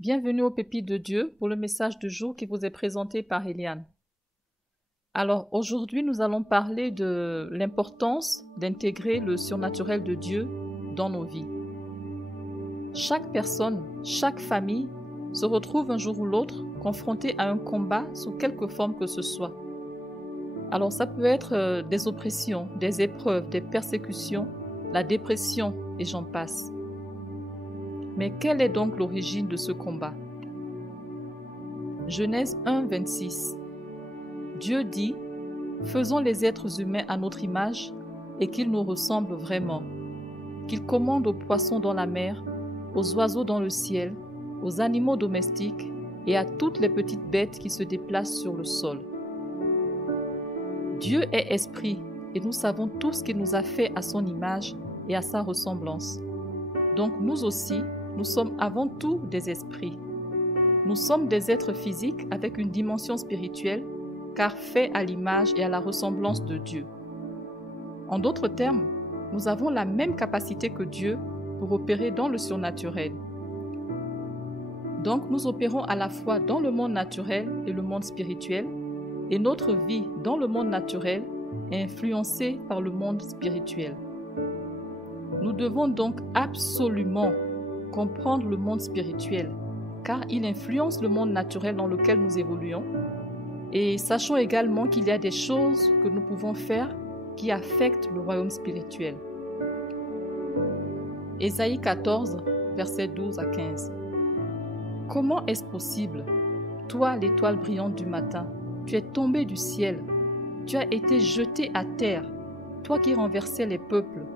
Bienvenue au Pépites de Dieu pour le message du jour qui vous est présenté par Eliane. Alors aujourd'hui nous allons parler de l'importance d'intégrer le surnaturel de Dieu dans nos vies. Chaque personne, chaque famille se retrouve un jour ou l'autre confrontée à un combat sous quelque forme que ce soit. Alors ça peut être des oppressions, des épreuves, des persécutions, la dépression et j'en passe. Mais quelle est donc l'origine de ce combat? Genèse 1, 26. Dieu dit: « Faisons les êtres humains à notre image et qu'ils nous ressemblent vraiment, qu'ils commandent aux poissons dans la mer, aux oiseaux dans le ciel, aux animaux domestiques et à toutes les petites bêtes qui se déplacent sur le sol. » Dieu est esprit et nous savons tous qu'il nous a fait à son image et à sa ressemblance. Donc nous aussi, nous sommes avant tout des esprits. Nous sommes des êtres physiques avec une dimension spirituelle, car faits à l'image et à la ressemblance de Dieu. En d'autres termes, nous avons la même capacité que Dieu pour opérer dans le surnaturel. Donc nous opérons à la fois dans le monde naturel et le monde spirituel, et notre vie dans le monde naturel est influencée par le monde spirituel. Nous devons donc absolument comprendre le monde spirituel, car il influence le monde naturel dans lequel nous évoluons. Et sachons également qu'il y a des choses que nous pouvons faire qui affectent le royaume spirituel. Ésaïe 14, versets 12 à 15. Comment est-ce possible? Toi, l'étoile brillante du matin, tu es tombé du ciel, tu as été jeté à terre, toi qui renversais les peuples.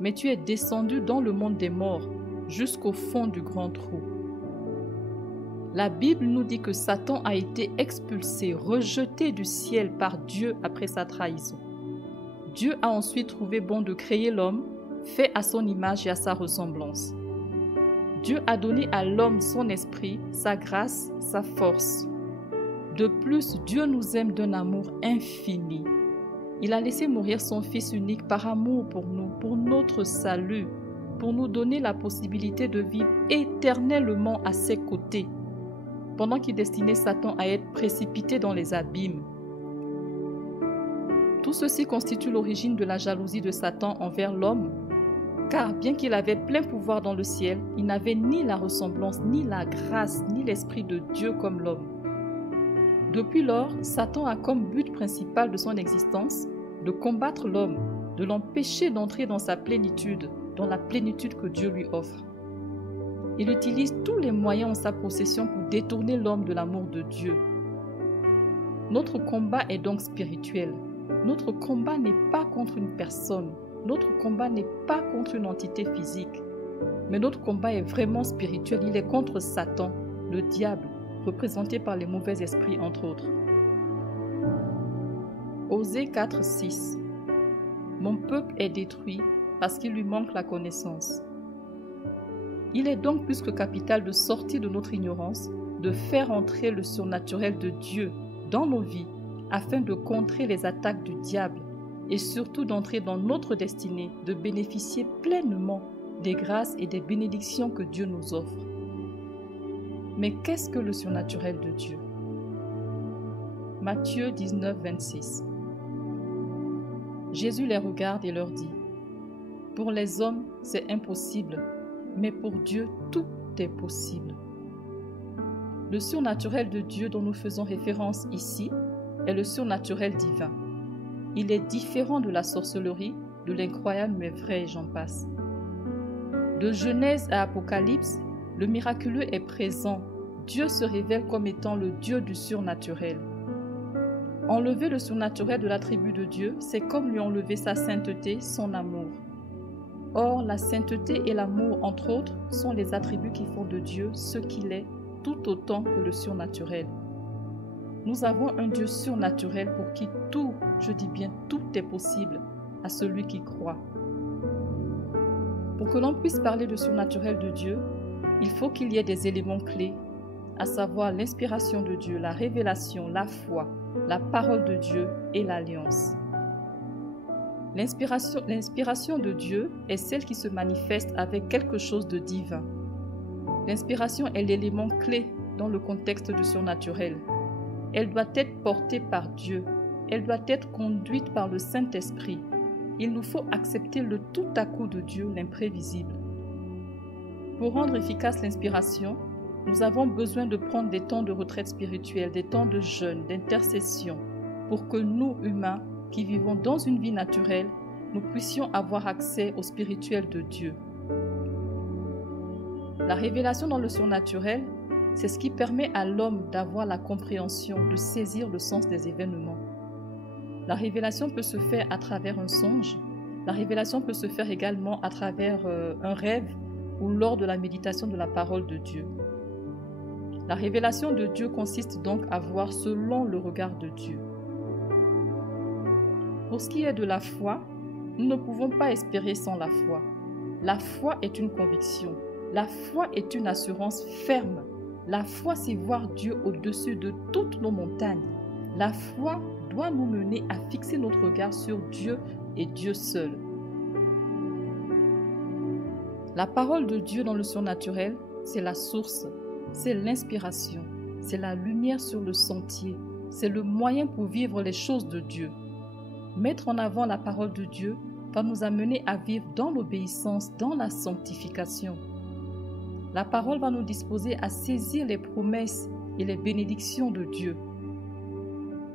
Mais tu es descendu dans le monde des morts, jusqu'au fond du grand trou. La Bible nous dit que Satan a été expulsé, rejeté du ciel par Dieu après sa trahison. Dieu a ensuite trouvé bon de créer l'homme, fait à son image et à sa ressemblance. Dieu a donné à l'homme son esprit, sa grâce, sa force. De plus, Dieu nous aime d'un amour infini. Il a laissé mourir son Fils unique par amour pour nous, pour notre salut, pour nous donner la possibilité de vivre éternellement à ses côtés, pendant qu'il destinait Satan à être précipité dans les abîmes. Tout ceci constitue l'origine de la jalousie de Satan envers l'homme, car bien qu'il avait plein pouvoir dans le ciel, il n'avait ni la ressemblance, ni la grâce, ni l'esprit de Dieu comme l'homme. Depuis lors, Satan a comme but principal de son existence de combattre l'homme, de l'empêcher d'entrer dans sa plénitude, dans la plénitude que Dieu lui offre. Il utilise tous les moyens en sa possession pour détourner l'homme de l'amour de Dieu. Notre combat est donc spirituel. Notre combat n'est pas contre une personne. Notre combat n'est pas contre une entité physique. Mais notre combat est vraiment spirituel. Il est contre Satan, le diable, représenté par les mauvais esprits entre autres. Osée 4, 6. Mon peuple est détruit parce qu'il lui manque la connaissance. Il est donc plus que capital de sortir de notre ignorance, de faire entrer le surnaturel de Dieu dans nos vies, afin de contrer les attaques du diable et surtout d'entrer dans notre destinée, de bénéficier pleinement des grâces et des bénédictions que Dieu nous offre. Mais qu'est-ce que le surnaturel de Dieu? Matthieu 19, 26. Jésus les regarde et leur dit: « Pour les hommes, c'est impossible, mais pour Dieu, tout est possible. » Le surnaturel de Dieu dont nous faisons référence ici est le surnaturel divin. Il est différent de la sorcellerie, de l'incroyable mais vrai et j'en passe. De Genèse à Apocalypse, le miraculeux est présent. Dieu se révèle comme étant le Dieu du surnaturel. Enlever le surnaturel de l'attribut de Dieu, c'est comme lui enlever sa sainteté, son amour. Or, la sainteté et l'amour, entre autres, sont les attributs qui font de Dieu ce qu'il est, tout autant que le surnaturel. Nous avons un Dieu surnaturel pour qui tout, je dis bien tout est possible à celui qui croit. Pour que l'on puisse parler de surnaturel de Dieu, il faut qu'il y ait des éléments clés, à savoir l'inspiration de Dieu, la révélation, la foi, la parole de Dieu et l'alliance. L'inspiration de Dieu est celle qui se manifeste avec quelque chose de divin. L'inspiration est l'élément clé dans le contexte du surnaturel. Elle doit être portée par Dieu. Elle doit être conduite par le Saint-Esprit. Il nous faut accepter le tout à coup de Dieu, l'imprévisible. Pour rendre efficace l'inspiration, nous avons besoin de prendre des temps de retraite spirituelle, des temps de jeûne, d'intercession, pour que nous, humains, qui vivons dans une vie naturelle, nous puissions avoir accès au spirituel de Dieu. La révélation dans le surnaturel, c'est ce qui permet à l'homme d'avoir la compréhension, de saisir le sens des événements. La révélation peut se faire à travers un songe. La révélation peut se faire également à travers un rêve ou lors de la méditation de la parole de Dieu. La révélation de Dieu consiste donc à voir selon le regard de Dieu. Pour ce qui est de la foi, nous ne pouvons pas espérer sans la foi. La foi est une conviction. La foi est une assurance ferme. La foi, c'est voir Dieu au-dessus de toutes nos montagnes. La foi doit nous mener à fixer notre regard sur Dieu et Dieu seul. La parole de Dieu dans le surnaturel, c'est la source, c'est l'inspiration, c'est la lumière sur le sentier, c'est le moyen pour vivre les choses de Dieu. Mettre en avant la parole de Dieu va nous amener à vivre dans l'obéissance, dans la sanctification. La parole va nous disposer à saisir les promesses et les bénédictions de Dieu.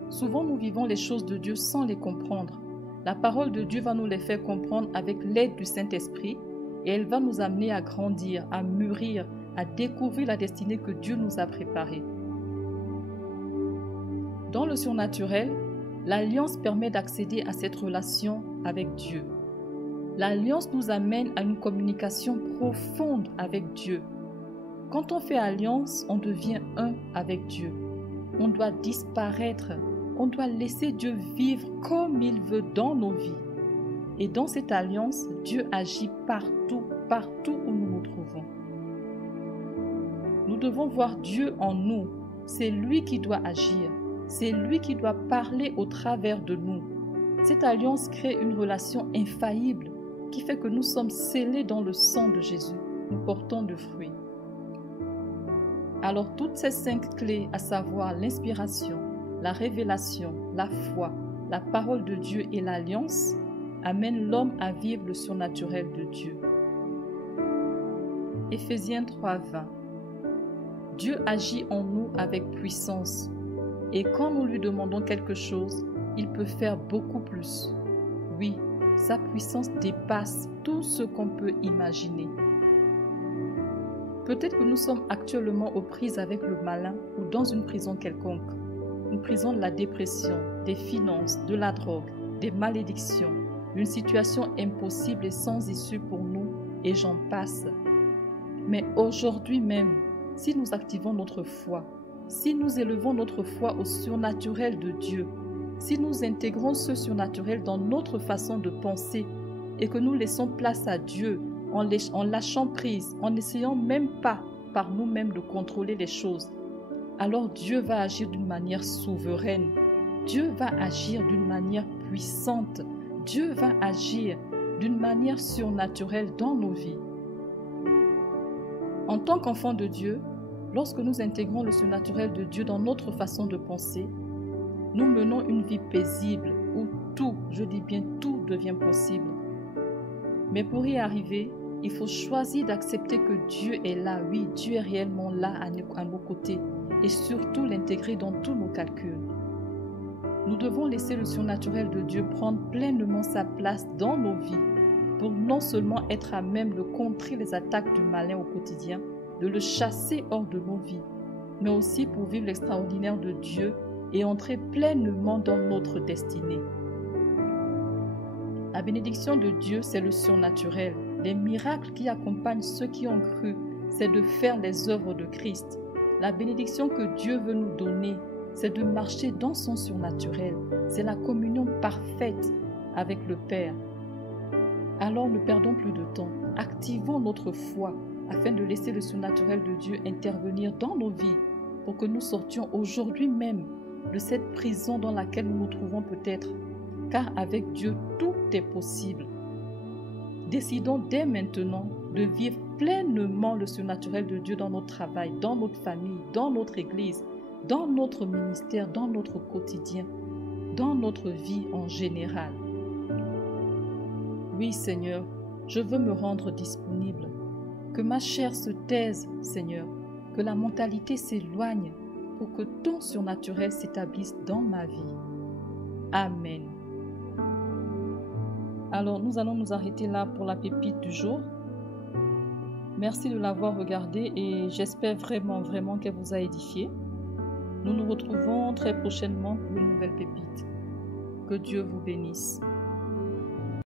Souvent, nous vivons les choses de Dieu sans les comprendre. La parole de Dieu va nous les faire comprendre avec l'aide du Saint-Esprit et elle va nous amener à grandir, à mûrir, à découvrir la destinée que Dieu nous a préparée. Dans le surnaturel, l'alliance permet d'accéder à cette relation avec Dieu. L'alliance nous amène à une communication profonde avec Dieu. Quand on fait alliance, on devient un avec Dieu. On doit disparaître. On doit laisser Dieu vivre comme il veut dans nos vies. Et dans cette alliance, Dieu agit partout, partout où nous nous trouvons. Nous devons voir Dieu en nous. C'est lui qui doit agir. C'est lui qui doit parler au travers de nous. Cette alliance crée une relation infaillible qui fait que nous sommes scellés dans le sang de Jésus. Nous portons de fruits. Alors toutes ces 5 clés, à savoir l'inspiration, la révélation, la foi, la parole de Dieu et l'alliance, amènent l'homme à vivre le surnaturel de Dieu. Éphésiens 3:20. Dieu agit en nous avec puissance. Et quand nous lui demandons quelque chose, il peut faire beaucoup plus. Oui, sa puissance dépasse tout ce qu'on peut imaginer. Peut-être que nous sommes actuellement aux prises avec le malin ou dans une prison quelconque. Une prison de la dépression, des finances, de la drogue, des malédictions, une situation impossible et sans issue pour nous, et j'en passe. Mais aujourd'hui même, si nous activons notre foi, si nous élevons notre foi au surnaturel de Dieu, si nous intégrons ce surnaturel dans notre façon de penser et que nous laissons place à Dieu en lâchant prise, en n'essayant même pas par nous-mêmes de contrôler les choses, alors Dieu va agir d'une manière souveraine. Dieu va agir d'une manière puissante. Dieu va agir d'une manière surnaturelle dans nos vies. En tant qu'enfants de Dieu, lorsque nous intégrons le surnaturel de Dieu dans notre façon de penser, nous menons une vie paisible où tout, je dis bien tout, devient possible. Mais pour y arriver, il faut choisir d'accepter que Dieu est là. Oui, Dieu est réellement là à nos côtés et surtout l'intégrer dans tous nos calculs. Nous devons laisser le surnaturel de Dieu prendre pleinement sa place dans nos vies pour non seulement être à même de contrer les attaques du malin au quotidien, de le chasser hors de nos vies, mais aussi pour vivre l'extraordinaire de Dieu et entrer pleinement dans notre destinée. La bénédiction de Dieu, c'est le surnaturel. Les miracles qui accompagnent ceux qui ont cru, c'est de faire les œuvres de Christ. La bénédiction que Dieu veut nous donner, c'est de marcher dans son surnaturel. C'est la communion parfaite avec le Père. Alors ne perdons plus de temps. Activons notre foi afin de laisser le surnaturel de Dieu intervenir dans nos vies pour que nous sortions aujourd'hui même de cette prison dans laquelle nous nous trouvons peut-être. Car avec Dieu, tout est possible. Décidons dès maintenant de vivre pleinement le surnaturel de Dieu dans notre travail, dans notre famille, dans notre église, dans notre ministère, dans notre quotidien, dans notre vie en général. Oui, Seigneur, je veux me rendre disponible. Que ma chair se taise, Seigneur, que la mentalité s'éloigne pour que ton surnaturel s'établisse dans ma vie. Amen. Alors, nous allons nous arrêter là pour la pépite du jour. Merci de l'avoir regardée et j'espère vraiment qu'elle vous a édifié. Nous nous retrouvons très prochainement pour une nouvelle pépite. Que Dieu vous bénisse.